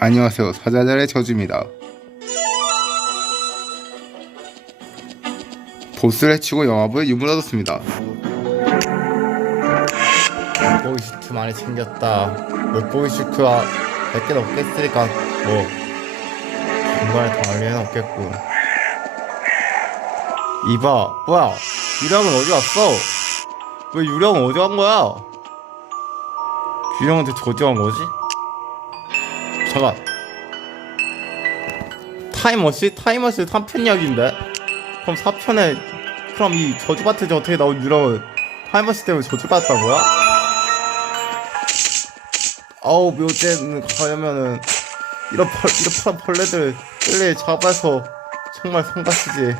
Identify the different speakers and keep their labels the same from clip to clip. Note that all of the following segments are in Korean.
Speaker 1: 안녕하세요. 사자잘의 저주입니다. 보스를 해치고 영화부에 유물 얻었습니다.
Speaker 2: 물고기 슈트 많이 챙겼다. 물고기 슈트와 100개 넘게 쓰니까 뭐 중간에 다 알리는 없겠고. 이봐, 뭐야? 유령은 어디 갔어? 왜 유령은 어디 간 거야? 유령한테 저주한 거지? 잠깐. 타임머신? 타임머신 3편약인데? 그럼 4편에 그럼 이 저주받을 때 어떻게 나온 유령은 타임머신 때문에 저주받았던 거야? 아우 묘제는 가려면은 이런 벌 이런 파란 벌레들 빨리 잡아서 정말 성가시지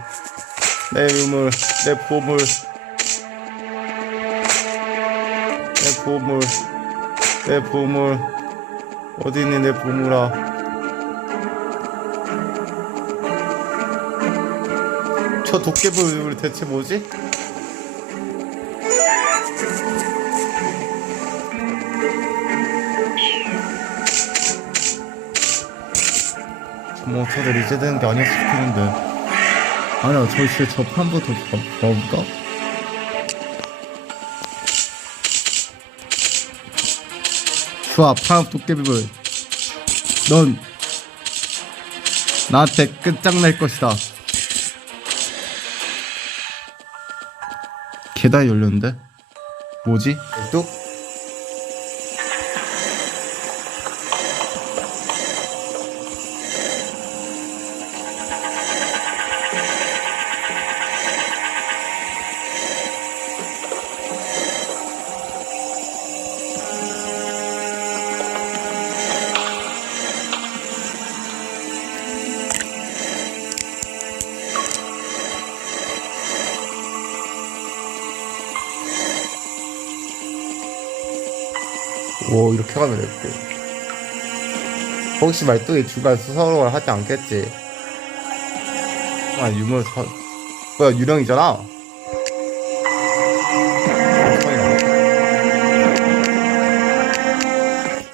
Speaker 2: 내 유물 내 보물 내 보물 내 보물 어디 있니 내 보물아 저 도깨비 대체 뭐지? 뭐 저들 이제 되는 게 아니었을 텐데 아니야 저 진짜 저 판부터 봐볼까? 좋아 파업 도깨비불 넌 나한테 끝장날 것이다 계단이 열렸는데? 뭐지? 뚝? 오 이렇게 가면 됐고 혹시 말뚝이 중간 수사로 하지 않겠지? 아 유물 사 뭐야 유령이잖아?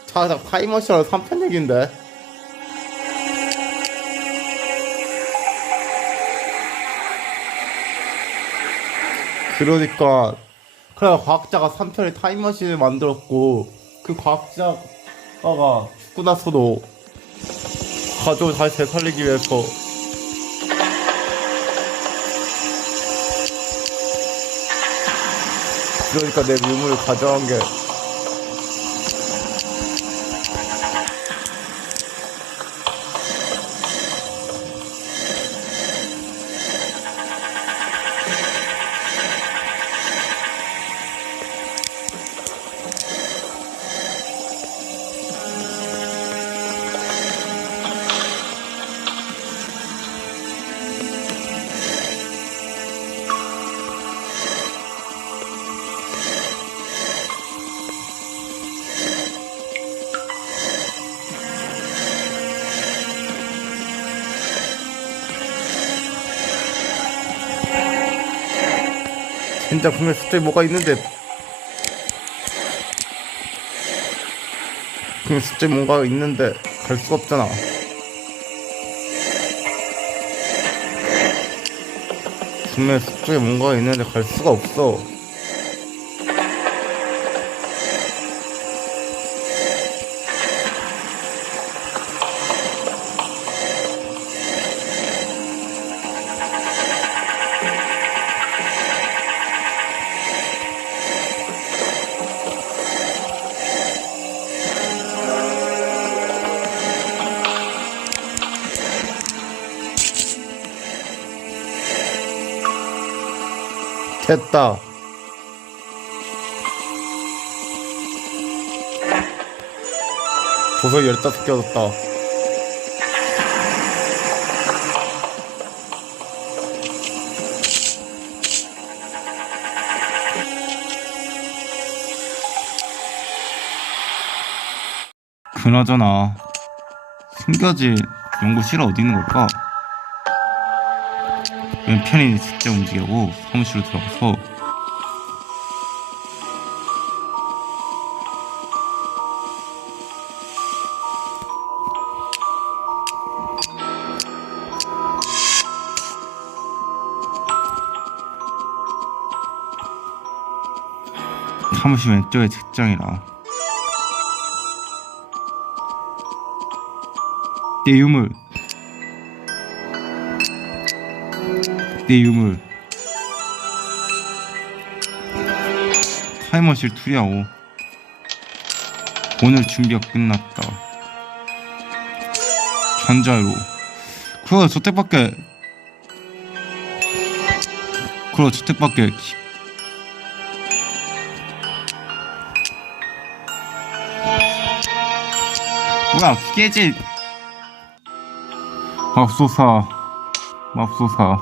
Speaker 2: 차가 타이머시랑 3편 얘기인데. 그러니까 그래 과학자가 3편의 타임머신을 만들었고 그 과학자가 죽고 나서도 가족을 다시 되살리기 위해서 그러니까 내 유물을 가져간 게 진짜 분명 숫자에 뭐가 있는데. 분명 숫자에 뭔가 있는데 갈 수가 없잖아. 분명 숫자에 뭔가 있는데 갈 수가 없어 됐다 보석 15개 얻었다
Speaker 1: 그나저나 숨겨진 연구실은 어디 있는 걸까? 음, 편히 직접 움직이라고 사무실로 들어가서 사무실 왼쪽에 책장이라 내 유물 내 유물 타임머신 투리하고 오늘 준비가 끝났다. 전자로. 그거 저택밖에 그거 저택밖에 기- 뭐야 기계지 맙소사. 맙소사